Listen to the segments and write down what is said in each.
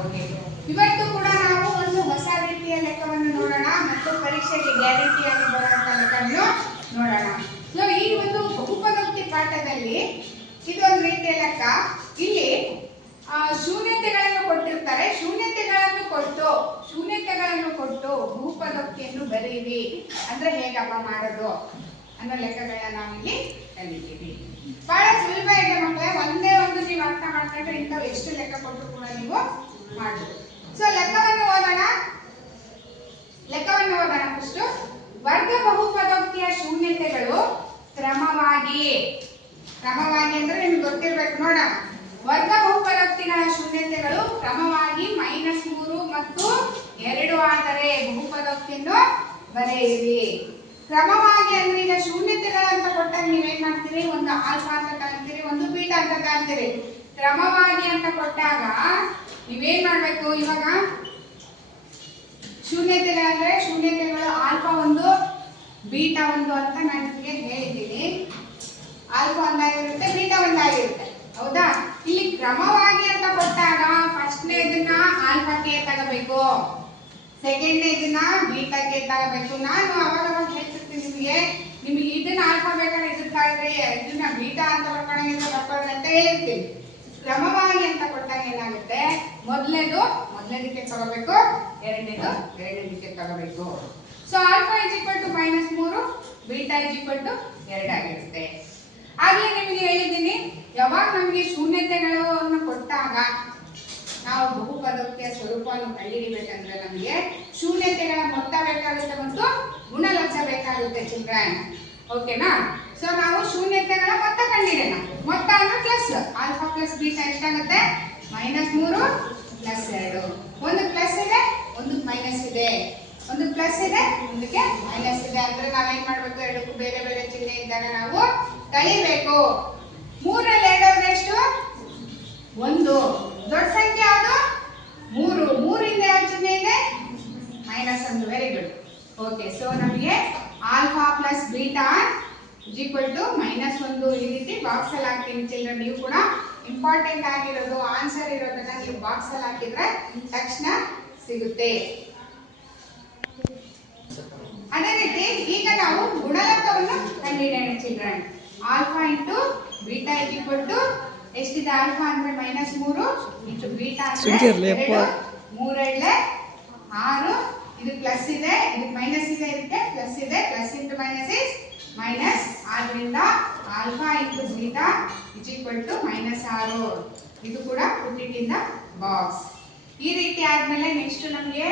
Okay. ಇವತ್ತು ಕೂಡ ನಾವು ಒಂದು ಹೊಸ ರೀತಿಯ ಲೆಕ್ಕವನ್ನು ನೋಡೋಣ ಮತ್ತು ಪರೀಕ್ಷೆಗೆ ಗ್ಯಾರಂಟಿಯಾಗಿ ಬರುವಂತ ಲೆಕ್ಕವನ್ನು ನೋಡೋಣ. ಸೊ ಈ ಒಂದು ಬಹುಪದೋಕ್ತಿ ಪಾಠದಲ್ಲಿ ಇದೊಂದು ರೀತಿಯ ಲೆಕ್ಕ. ಇಲ್ಲಿ ಶೂನ್ಯತೆಗಳನ್ನು ಕೊಟ್ಟಿರ್ತಾರೆ. ಶೂನ್ಯತೆಗಳನ್ನು ಕೊಟ್ಟು ಬಹುಪದೋಕ್ತಿಯನ್ನು ಬರೀರಿ ಅಂದ್ರೆ ಹೇಗಪ್ಪ ಮಾಡೋದು ಅನ್ನೋ ಲೆಕ್ಕಗಳನ್ನ ನಾವಿಲ್ಲಿ ಕಲಿತೀವಿ. ಬಹಳ ಸುಲಭ ಇದೆ ಮಕ್ಕಳೇ. ಒಂದೇ ಒಂದು ನೀವು ಅರ್ಥ ಮಾಡ್ಕೊಂಡ್ರೆ ಇಂಥವು ಎಷ್ಟು ಲೆಕ್ಕ ಕೊಟ್ಟರು ಕೂಡ ನೀವು ಮಾಡಬಹುದು. ಸೊ ಲೆಕ್ಕವನ್ನು ಓದೋಣ. ಫಸ್ಟ್ ವರ್ಗ ಬಹುಪದೋಕ್ತಿಯ ಶೂನ್ಯತೆಗಳು ಕ್ರಮವಾಗಿ ಅಂದ್ರೆ ನಿಮ್ಗೆ ಗೊತ್ತಿರ್ಬೇಕು ನೋಡೋಣ. ವರ್ಗ ಬಹುಪದೋಕ್ತಿಗಳ ಶೂನ್ಯತೆಗಳು ಕ್ರಮವಾಗಿ -3 ಮತ್ತು 2 ಆದರೆ ಬಹುಪದೋಕ್ತಿಯನ್ನು ಬರೆಯಿರಿ. ಕ್ರಮವಾಗಿ ಅಂದ್ರೆ ಈಗ ಶೂನ್ಯತೆಗಳಂತ ಕೊಟ್ಟಾಗ ನೀವೇನ್ ಮಾಡ್ತೀರಿ? ಒಂದು ಆಲ್ಫಾ ಅಂತ ತಗೊಂತೀರಿ, ಒಂದು ಬೀಟಾ ಅಂತ ತಗೊಂತೀರಿ. ಕ್ರಮವಾಗಿ ಅಂತ ಕೊಟ್ಟಾಗ ನೀವೇನ್ ಮಾಡ್ಬೇಕು? ಇವಾಗ ಶೂನ್ಯತೆಗಳು ಆಲ್ಫಾ ಒಂದು ಬೀಟಾ ಒಂದು ಅಂತ ನಾನು ನಿಮಗೆ ಹೇಳಿದ್ದೀನಿ. ಆಲ್ಫಾ ಒಂದಾಗಿರುತ್ತೆ, ಬೀಟಾ ಒಂದಾಗಿರುತ್ತೆ, ಹೌದಾ? ಇಲ್ಲಿ ಕ್ರಮವಾಗಿ ಅಂತ ಕೊಟ್ಟಾಗ ಫಸ್ಟ್ನೇದನ್ನ ಆಲ್ಫಾಕ್ಕೆ ತಗೋಬೇಕು, ಸೆಕೆಂಡ್ನೇದನ್ನ ಬೀಟಾಕ್ಕೆ ತಗೋಬೇಕು. ನಾನು ಅವಾಗ ಹೇಳ್ತಿರ್ತೀನಿ ನಿಮಗೆ ಇದನ್ನ ಆಲ್ಫಾ ಬೇಕಾದ್ರೆ ಇದನ್ನ ತಗೊಳ್ರಿ, ಇದನ್ನ ಬೀಟಾ ಅಂತ ಬರ್ಕೊಳ್ಳಿ ಅಂತ ಹೇಳಿರ್ತೀನಿ. ಕ್ರಮವಾಗಿ ಅಂತ ಕೊಟ್ಟಾಗ ಏನಾಗುತ್ತೆ? ಮೊದಲನೇದಕ್ಕೆ ತಗೋಬೇಕು, ಎರಡನೇದಕ್ಕೆ ತಗೋಬೇಕು. ಸೊ ಆಲ್ಫಾ -3, ಬೀಟಾ 2 ಆಗಿರುತ್ತೆ. ಆಗ್ಲೇ ನಿಮಗೆ ಹೇಳಿದ್ದೀನಿ, ಯಾವಾಗ ನಮಗೆ ಶೂನ್ಯತೆಗಳನ್ನು ಕೊಟ್ಟಾಗ ನಾವು ಬಹುಪದೋಕ್ತಿಯ ಸ್ವರೂಪವನ್ನು ಕಂಡುಹಿಡಿಬೇಕಂದ್ರೆ ನಮಗೆ ಶೂನ್ಯತೆಗಳ ಮೊತ್ತ ಬೇಕಾಗುತ್ತೆ ಮತ್ತು ಗುಣಲಬ್ಧ ಬೇಕಾಗುತ್ತೆ ಚಿಲ್ಡ್ರನ್. ಓಕೆನಾ? ಸೊ ನಾವು ಶೂನ್ಯತೆಗಳ ಮೊತ್ತ ಕಂಡುಹಿಡಿಯೋಣ. ಮೊತ್ತ ಅಂದ್ರೆ ಪ್ಲಸ್ ಆಲ್ಫಾ ಪ್ಲಸ್ ಬೀಟಾ ಎಷ್ಟಾಗುತ್ತೆ? -3 + 2. ಒಂದು ಪ್ಲಸ್ ಇದೆ, ಒಂದು ಮೈನಸ್ ಇದೆ. ಒಂದು ಪ್ಲಸ್ ಇದೆ, ಒಂದಕ್ಕೆ ಮೈನಸ್ ಇದೆ. ಅಂದ್ರೆ ನಾವೇನ್ ಮಾಡ್ಬೇಕು? ಎರಡಕ್ಕೂ ಬೇರೆ ಬೇರೆ ಚಿಹ್ನೆ ಇದ್ದಾಗ ನಾವು ಕಳಿಬೇಕು. 3 ರಲ್ಲಿ 2 ಎಷ್ಟು? 1. ದೊಡ್ಡ ಸಂಖ್ಯೆ ಯಾವುದು? 3. 3 ಇಂದ ಯಾವ ಚಿಹ್ನೆ ಇದೆ? -1. Very good. ಓಕೆ. ಸೊ ನಮಗೆ ಆಲ್ಫಾ ಪ್ಲಸ್ ಬೀಟಾ -1 ಈ ರೀತಿ ಬಾಕ್ಸ್ ಅಲ್ಲಿ ಹಾಕ್ತೀನಿ ಚಿಲ್ಡ್ರನ್. ನೀವು ಕೂಡ ಇಂಪಾರ್ಟೆಂಟ್ ಆಗಿರೋದು ಆನ್ಸರ್ ಇರೋದನ್ನ ನೀವು ಬಾಕ್ಸ್ ಅಲ್ಲಿ ಹಾಕಿದ್ರೆ ತಕ್ಷಣ ಸಿಗುತ್ತೆ. ಅದೇ ರೀತಿ ಈಗ ನಾವು ಗುಣಲಬ್ಧವನ್ನು ಕಂಡುಹಿಡಿಯೋಣ ಚಿಲ್ಡ್ರನ್. ಆಲ್ಫಾ ಇಂಟು ಬೀಟಾ ಎಷ್ಟಿದೆ? ಆಲ್ಫಾ ಅಂದ್ರೆ -3 ಇಂಟು ಬೀಟಾ ಅಂದ್ರೆ 2. 3 6. ಇದು ಪ್ಲಸ್ ಇದೆ, ಇದು ಮೈನಸ್ ಇದೆ, ಇದಕ್ಕೆ ಪ್ಲಸ್ ಇದೆ. Plus into minus is minus. ಆದ್ರಿಂದ ಆಲ್ಫಾ ಇಂಟು ಬೀಟಾ -6. ಇದು ಕೂಡ put it in the box. ಈ ರೀತಿ ಆದ್ಮೇಲೆ ನೆಕ್ಸ್ಟ್ ನಮಗೆ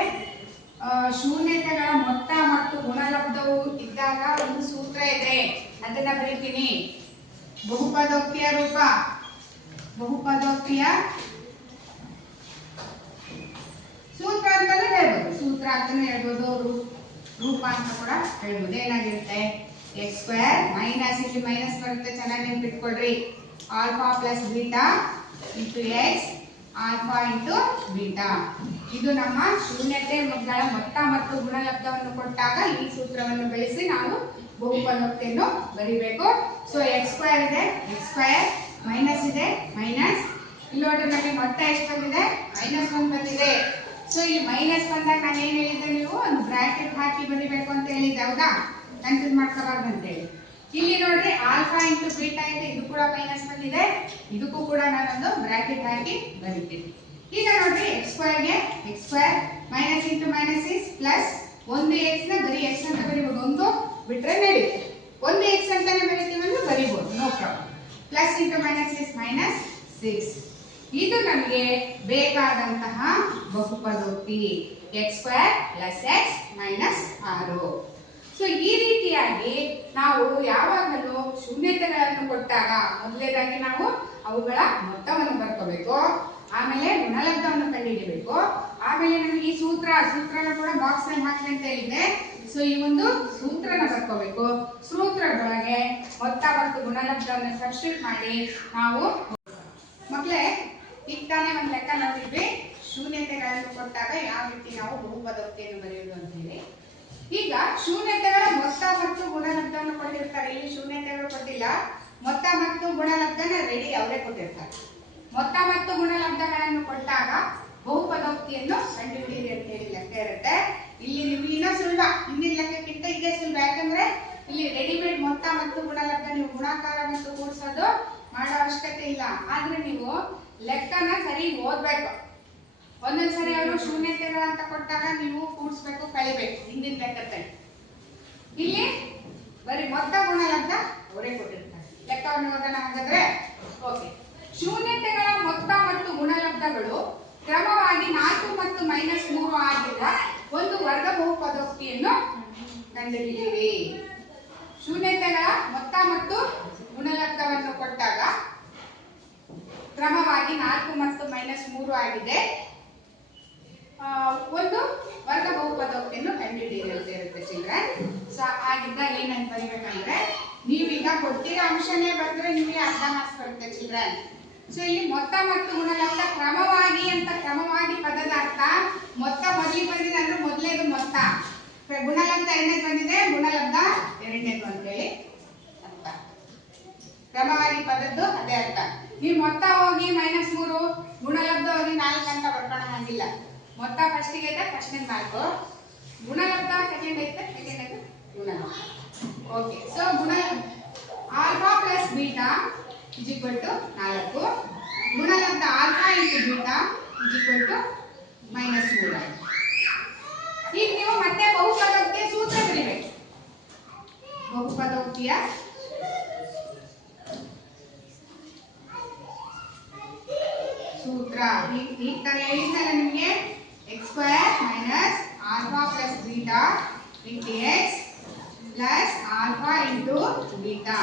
ಶೂನ್ಯತೆಗಳ ಮೊತ್ತ ಮತ್ತು ಗುಣಲಬ್ಧವು ಇದ್ದಾಗ ಒಂದು ಸೂತ್ರ ಇದೆ, ಅದನ್ನ ಬರೀತೀನಿ. ಬಹುಪದೋಕ್ತಿಯ ರೂಪ, ಬಹುಪದೋಕ್ತಿಯ ಸೂತ್ರ ಅಂತಾನೆ ಹೇಳ್ಬೋದು, ರೂಪ ಅಂತ ಕೂಡ ಹೇಳ್ಬೋದು. ಏನಾಗಿರುತ್ತೆ? x² ಮೈನಸ್, ಇಲ್ಲಿ ಮೈನಸ್ ಬರುತ್ತೆ, ಚೆನ್ನಾಗಿ ನೆನ್ಪಿಟ್ಕೊಳ್ರಿ. Alpha plus beta into x, alpha into beta. ಇದು ನಮ್ಮ ಶೂನ್ಯತೆಗಳ ಮೊತ್ತ ಮತ್ತು ಗುಣಲಬ್ಧವನ್ನು ಕೊಟ್ಟಾಗ ಈ ಸೂತ್ರವನ್ನು ಬಳಸಿ ನಾವು ಬಹುಪದೋಕ್ತಿಯನ್ನು ಬರಿಬೇಕು. ಸೊ x² ಇದೆ, x² ಮೈನಸ್ ಇದೆ, ಮೈನಸ್. ಇಲ್ಲಿ ನೋಡ್ರಿ ನಮಗೆ ಮೊತ್ತ ಎಷ್ಟು ಬಂದಿದೆ? -1 ಬಂದಿದೆ. ಸೊ ಇಲ್ಲಿ ಮೈನಸ್ ಬಂದಾಗ ನಾನು ಏನ್ ಹೇಳಿದ್ದೆ? ನೀವು ಒಂದು ಬ್ರಾಕೆಟ್ ಹಾಕಿ ಬರಿಬೇಕು ಅಂತ ಹೇಳಿದ್ದೆ, ಹೌದಾ? ಕನ್ಫ್ಯೂಸ್ ಮಾಡ್ಕೋಬಾರ್ದು ಅಂತೇಳಿ. ಇಲ್ಲಿ ನೋಡ್ರಿ ಆಲ್ಫಾ ಇಂಟು ಬೀಟಾ ಇದೆ, ಇದು ಕೂಡ ಮೈನಸ್ ಬಂದಿದೆ, ಇದಕ್ಕೂ ಕೂಡ ನಾನೊಂದು ಬ್ರಾಕೆಟ್ ಹಾಕಿ ಬರಿತೀನಿ. ಈಗ ನೋಡ್ರಿ x² minus into minus is plus. ಒಂದು x ನ ಬರೀ x ಅಂತ ಬರಿಬಹುದು, ಒಂದು ಬಿಟ್ರೆ ನಡೆಯುತ್ತೆ. ಒಂದು x ಅಂತಾನೆ ಬರಿತೀವಿ ಬರಿಬಹುದು, no problem. Plus into minus is -6. ಇದು ನಮಗೆ ಬೇಕಾದಂತಹ ಬಹುಪದೋಕ್ತಿ x² + x -6. ಸೊ ಈ ರೀತಿಯಾಗಿ ನಾವು ಯಾವಾಗಲೂ ಶೂನ್ಯತೆಗಳನ್ನು ಕೊಟ್ಟಾಗ ಮೊದಲನೇದಾಗಿ ನಾವು ಅವುಗಳ ಮೊತ್ತವನ್ನು ಬರ್ಕೋಬೇಕು, ಆಮೇಲೆ ಗುಣಲಬ್ಧವನ್ನು ಕಂಡುಹಿಡಿಯಬೇಕು, ಆಮೇಲೆ ನಮಗೆ ಈ ಸೂತ್ರನ ಕೂಡ ಬಾಕ್ಸ್ ನಲ್ಲಿ ಹಾಕಿ ಅಂತ ಹೇಳಿದ್ದೆ. ಸೊ ಈ ಒಂದು ಸೂತ್ರನ ಬರ್ಕೋಬೇಕು. ಸೂತ್ರದೊಳಗೆ ಮೊತ್ತ ಮತ್ತು ಗುಣಲಬ್ಧವನ್ನು ಸಬ್ಸ್ಟಿಟ್ಯೂಟ್ ಮಾಡಿ ನಾವು ಮಕ್ಕಳೇ ಈಗ ತಾನೇ ಒಂದು ಲೆಕ್ಕ ನೋಡಿದ್ವಿ, ಶೂನ್ಯತೆಗಳನ್ನು ಕೊಟ್ಟಾಗ ಯಾವ ರೀತಿ ನಾವು ಬಹುಪದೋಕ್ತಿಯನ್ನು ಬರೆಯುವುದು ಅಂತ ಹೇಳಿ. ಈಗ ಶೂನ್ಯತೆಗಳ ಮೊತ್ತ ಮತ್ತು ಗುಣಲಬ್ಧವನ್ನು ಕೊಟ್ಟಿರ್ತಾರೆ. ಇಲ್ಲಿ ಶೂನ್ಯತೆಗಳು ಕೊಟ್ಟಿಲ್ಲ, ಮೊತ್ತ ಮತ್ತು ಗುಣಲಬ್ಧನ ರೆಡಿ ಅವರೇ ಕೊಟ್ಟಿರ್ತಾರೆ. ಮೊತ್ತ ಮತ್ತು ಗುಣಲಬ್ಧಗಳನ್ನು ಕೊಟ್ಟಾಗ ಇರುತ್ತೆ. ಇಲ್ಲಿ ನಿಮ್ಗೆ ಇನ್ನೂ ಸುಲಭ, ಹಿಂದಿನ ಲೆಕ್ಕಕ್ಕಿಂತ ಇದೇ ಸುಲಭ. ಯಾಕಂದ್ರೆ ಇಲ್ಲಿ ರೆಡಿಮೇಡ್ ಮೊತ್ತ ಮತ್ತು ಗುಣಲಬ್ಧ ನೀವು ಗುಣಾಕಾರ ಮತ್ತು ಕೂಡಿಸೋದು ಮಾಡೋ ಅವಶ್ಯಕತೆ ಇಲ್ಲ. ಆದ್ರೆ ನೀವು ಲೆಕ್ಕನ ಸರಿ ಓದ್ಬೇಕು. ಒಂದೊಂದ್ಸರಿ ಅವರು ಶೂನ್ಯತೆಗಳಂತ ಕೊಟ್ಟಾಗ ನೀವು ಕೂಡಿಸ್ಬೇಕು, ಕಳಿಬೇಕು ಹಿಂದಿನ ಲೆಕ್ಕದಲ್ಲಿ. ಇಲ್ಲಿ ಬರೀ ಮೊತ್ತ ಗುಣಲಬ್ಧ ಅವರೇ ಕೊಟ್ಟಿರ್ತಾರೆ. ಲೆಕ್ಕವನ್ನು ಓದೋಣ ಹಾಗಾದ್ರೆ. ಓಕೆ, ಶೂನ್ಯತೆಗಳ ಮೊತ್ತ ಮತ್ತು ಗುಣಲಬ್ಧಗಳು ಕ್ರಮವಾಗಿ 4 ಮತ್ತು -3 ಆಗಿರುವ ಒಂದು ವರ್ಗ ಬಹುಪದೋಕ್ತಿಯನ್ನು ಕಂಡುಹಿಡಿಯಿರಿ. ಶೂನ್ಯತೆಗಳ ಮೊತ್ತ ಮತ್ತು ಗುಣಲಬ್ಧವನ್ನು ಕೊಟ್ಟಾಗ ಕ್ರಮವಾಗಿ 4 ಮತ್ತು -3 ಆಗಿದೆ, ಒಂದು ವರ್ಗ ಬಹುಪದೋಕ್ತಿಯನ್ನು ಕಂಡುಹಿಡಿಯಿರಿ ಅಂತ ಇರುತ್ತೆ ಚಿಲ್ಡ್ರನ್. ಸೊ ಆಗಿದ್ದಾಗ ಏನಂತ ಬರೀಬೇಕಂದ್ರೆ, ನೀವೀಗ ಕೊಟ್ಟಿರೋ ಅಂಶನೇ ಬರೆದ್ರೆ ನಿಮಗೆ ಅರ್ಧ ಮಾರ್ಕ್ಸ್ ಬರುತ್ತೆ ಚಿಲ್ಡ್ರನ್. ಸೊ ಇಲ್ಲಿ ಮೊತ್ತ ಮತ್ತು ಗುಣಲಬ್ಧ ಕ್ರಮವಾಗಿ ಅಂತ, ಕ್ರಮವಾಗಿ ಪದದ ಅರ್ಥ ಮೊತ್ತ ಮೊದಲಿಗೆ ಬಂದಿದೆ ಅಂದ್ರೆ ಮೊದಲೇದು ಮೊತ್ತ, ಗುಣಲಬ್ಧ ಎರಡನೇದು ಬಂದಿದೆ, ಗುಣಲಬ್ಧ ಎರಡನೇದು ಅಂತೇಳಿ ಅರ್ಥ. ಕ್ರಮವಾಗಿ ಪದದ್ದು ಅದೇ ಅರ್ಥ. ನೀವು ಮೊತ್ತ ಹೋಗಿ -3, ಗುಣಲಬ್ಧ ಹೋಗಿ 4 ಅಂತ ಬರ್ಕೋಣ ಹಾಗಿಲ್ಲ. ಮೊತ್ತ ಫಸ್ಟಿಗೆ ಐತೆ, ಫಸ್ಟ್ನೇ 4, ಗುಣಲಬ್ಧ ಸೆಕೆಂಡ್ ಐತೆ, ಸೆಕೆಂಡ್ ಐತೆ ಗುಣಲಬ್ಧ. Okay, so alpha plus beta is equal to 4, ಗುಣಲಬ್ಧ alpha into beta is equal to -3. ಈಗ ನೀವು ಮತ್ತೆ ಬಹುಪದೋಕ್ತಿಯ ಸೂತ್ರ ಬರೀಬೇಕು. ಬಹುಪದೋಕ್ತಿಯ ಸೂತ್ರ ಈ ತರ ಹೇಳಿದ್ನಲ್ಲ ನಿಮಗೆ, x² minus alpha plus beta into x plus alpha into beta.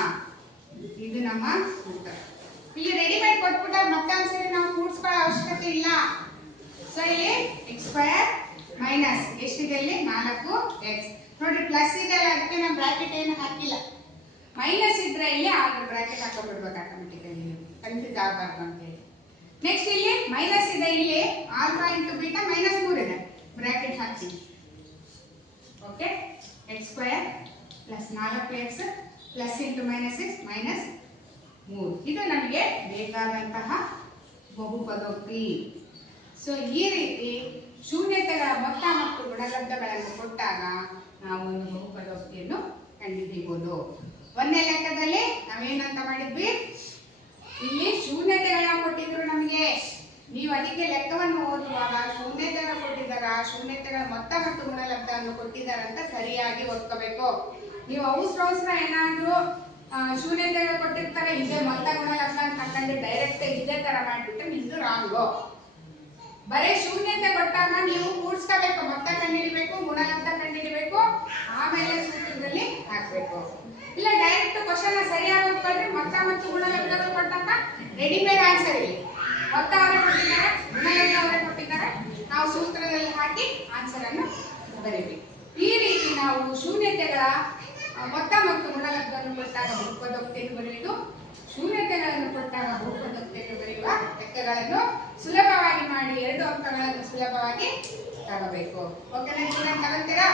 ಇದು ನಮ್ಮ ಸೂತ್ರ. ಇಲ್ಲಿ ರೆಡಿಮೇಡ್ ಕೊಟ್ಬಿಟ್ಟ ಮತ್ತೆ ಒಂದ್ಸರಿ ನಾವು ಕೂಡಿಸ್ಕೊಳ್ಳೋ ಅವಶ್ಯಕತೆ ಇಲ್ಲ. ಸೊ ಇಲ್ಲಿ x² ಮೈನಸ್ ಎಷ್ಟಿದೆ ಇಲ್ಲಿ 4x ನೋಡಿ, ಪ್ಲಸ್ ಇದೆ ಅದಕ್ಕೆ ನಾವು ಬ್ರಾಕೆಟ್ ಏನು ಹಾಕಿಲ್ಲ. ಮೈನಸ್ ಇದ್ರೆ ಇಲ್ಲಿ ಆರ್ಡರ್ ಬ್ರಾಕೆಟ್ ಹಾಕೊಂಡ್ಬಿಡ್ಬೇಕು ಆಟೋಮೆಟಿಕಲಿ, ಕನ್ಫ್ಯೂಸ್ ಆಗಬಾರ್ದು ಅಂತೇಳಿ. ನೆಕ್ಸ್ಟ್ ಇಲ್ಲಿ ಮೈನಸ್ ಇದೆ, ಇಲ್ಲಿ ಆಲ್ಫಾ ಇಂಟು ಬೀಟಾ -3 ಇದೆ, ಬ್ರಾಕೆಟ್ ಹಾಕ್ತೀವಿ. Okay, x² plus 4x plus into -6 -3. ಇದು ನಮಗೆ ಬೇಕಾದಂತಹ ಬಹುಪದೋಕ್ತಿ. ಸೊ ಈ ರೀತಿ ಶೂನ್ಯತೆಗಳ ಮೊತ್ತ ಮತ್ತು ಗುಣಲಬ್ಧಗಳನ್ನು ಕೊಟ್ಟಾಗ ನಾವು ಒಂದು ಬಹುಪದೋಕ್ತಿಯನ್ನು ಕಂಡುಹಿಡಿಯಬಹುದು. ಒಂದನೇ ಲೆಕ್ಕದಲ್ಲಿ ನಾವೇನಂತ ಮಾಡಿದ್ವಿ, ಇಲ್ಲಿ ಶೂನ್ಯತೆಗಳನ್ನ ಕೊಟ್ಟಿದ್ರು ನಮಗೆ. ನೀವು ಅದಕ್ಕೆ ಲೆಕ್ಕವನ್ನು ಓದುವಾಗ ಶೂನ್ಯತೆಗಳ ಕೊಟ್ಟಿದ್ದಾರೆ, ಶೂನ್ಯತೆಗಳ ಮೊತ್ತ ಮತ್ತು ಗುಣಲಬ್ಧವನ್ನು ಕೊಟ್ಟಿದ್ದಾರೆ ಅಂತ ಸರಿಯಾಗಿ ಓದ್ಕೋಬೇಕು. ನೀವು ಅವಸರ ಏನಾದ್ರು ಶೂನ್ಯತೆಗಳು ಕೊಟ್ಟಿರ್ತಾರೆ, ಇದೇ ಮೊತ್ತ ಗುಣಲಬ್ಧ ಅಂತ ಹಾಕೊಂಡು ಡೈರೆಕ್ಟ್ ಇದೇ ತರ ಮಾಡಿಬಿಟ್ರೆ ನಿಮ್ದು ರಾಂಗು. ಬರೀ ಶೂನ್ಯತೆ ಕೊಟ್ಟಾಗ ನೀವು ಕೂಡಿಸ್ಕೋಬೇಕು, ಮೊತ್ತ ಕಂಡುಹಿಡಿಬೇಕು, ಗುಣಲಬ್ಧ ಕಂಡುಹಿಡಿಬೇಕು, ಆಮೇಲೆ ಸೂತ್ರದಲ್ಲಿ ಹಾಕ್ಬೇಕು. ಇಲ್ಲ ಡೈರೆಕ್ಟ್ ಕ್ವಶನ್ ಸರಿಯಾಗಿ ಓದ್ಕೊಂಡ್ರೆ ಮೊತ್ತ ಮತ್ತು ಗುಣಲಬ್ಧಗಳು ಕೊಟ್ಟಾಗ ರೆಡಿಮೇಡ್ ಆನ್ಸರ್ ಇಲ್ಲಿ ಮೊತ್ತ ಅವರೇ ಕೊಟ್ಟಿದ್ದಾರೆ, ಗುಣಲಬ್ಧ ಅವರೇ ಕೊಟ್ಟಿದ್ದಾರೆ, ನಾವು ಸೂತ್ರದಲ್ಲಿ ಹಾಕಿ ಆನ್ಸರ್ ಅನ್ನು ಬರೀಬೇಕು. ಈ ರೀತಿ ನಾವು ಶೂನ್ಯತೆಗಳ ಮೊತ್ತ ಮತ್ತು ಗುಣಲಬ್ಧವನ್ನು ಕೊಟ್ಟಾಗ ಬಹುಪದೋಕ್ತಿಯನ್ನು ಬರೆಯುವುದು, ಶೂನ್ಯತೆಗಳನ್ನು ಕೊಟ್ಟಾಗ ಬಹುಪದೋಕ್ತಿಯನ್ನು ಬರೆಯುವ ಲೆಕ್ಕಗಳನ್ನು ಸುಲಭವಾಗಿ ಮಾಡಿ 2 ಅಂಕಗಳನ್ನು ಸುಲಭವಾಗಿ ತಗೋಬೇಕು. ಓಕೆನಾ, ತಗೋತೀರಾ?